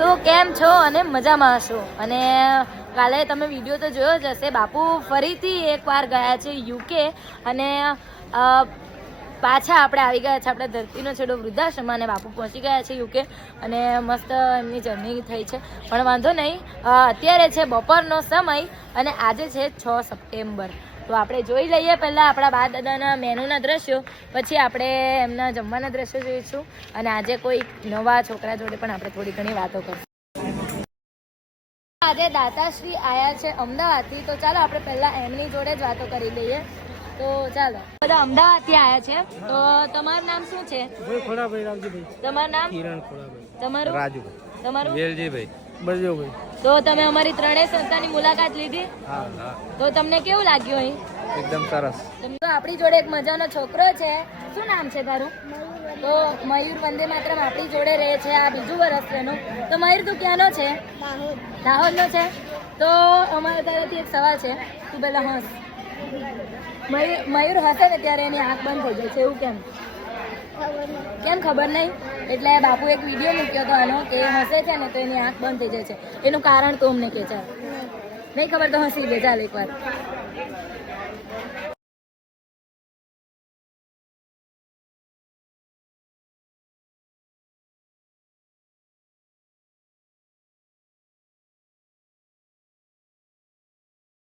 સો કેમ છો અને મજામાં હશો? અને કાલે તમે વિડીયો તો જોયો જ હશે, બાપુ ફરીથી એકવાર ગયા છે યુકે અને પાછા આપણે આવી ગયા છે આપણે ધરતીનો છેડો વૃદ્ધાશ્રમ અને બાપુ પહોંચી ગયા છે યુકે અને મસ્ત એમની જર્ની થઈ છે. પણ વાંધો નહીં, અત્યારે છે બપોરનો સમય અને આજે છે 6 સપ્ટેમ્બર. તો આપણે જોઈ લઈએ પહેલાં આપણા બા દાદાના મેનુના દ્રશ્યો, પછી આપણે એમના જમવાના દ્રશ્યો જોઈશું અને આજે કોઈ નવા છોકરા જોડે પણ આપણે થોડી ઘણી વાતો કરીશું. આજે દાતાશ્રી આયા છે અમદાવાદથી, તો ચાલો આપણે પહેલાં એમની જોડે જ વાતો કરી લઈએ. તો ચાલો, બધા અમદાવાદથી આવ્યા છે. તો તમારું નામ શું છે? ખોડાભાઈ રાવજીભાઈ. તમારું નામ? કિરણ ખોડાભાઈ. તમારું? રાજુભાઈ. તમારું? વેલજીભાઈ. બળદેવભાઈ. તો તમે અમારી ત્રણેય સંસ્થાની મુલાકાત લીધી? હા હા. તો તમને કેવું લાગ્યું અહીં? એકદમ સરસ. તો આપણી જોડે એક મજાનો છોકરો છે. શું નામ છે તારું? તો મયુર વંદે માતરમ આપણી જોડે રહે છે, આ બીજું વર્ષ એનું. તો મયુર તું ક્યાંનો છે? દાહોદનો છે. તો અમારે તારાથી એક સવાલ છે, તું પહેલા હસ. મયુર હસે ને ત્યારે એની આંખ બંધ થઈ જાય છે, એવું કેમ? કેમ ખબર નહીં? એટલે બાપુ એક વિડીયો મૂક્યો હતો આનો કે હસે છે ને તો એની આંખ બંધ થઈ જાય છે. એનું કારણ તો અમને કે ચાલ નહીં ખબર તો હસી દે ચાલ એકવાર.